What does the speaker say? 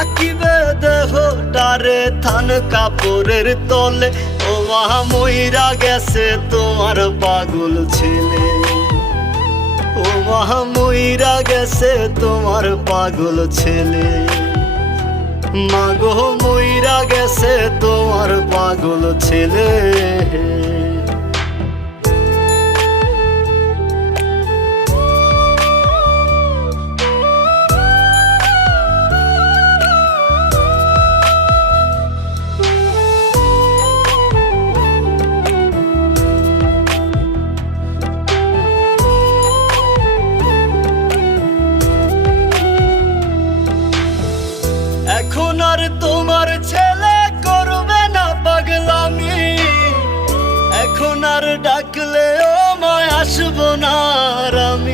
থাকিবে দেহটারে থান কাপড়ের তলে। ও মা মইরা গেছে তোমার পাগল ছেলে, ও মা মইরা গেছে তোমার পাগল ছেলে। মাগো মইরা গেছে তোমার পাগল ছেলে। এখন আর তোমার ছেলে করবে না পাগলামি, এখন আর ডাকলেও মায় আসবো না আর আমি।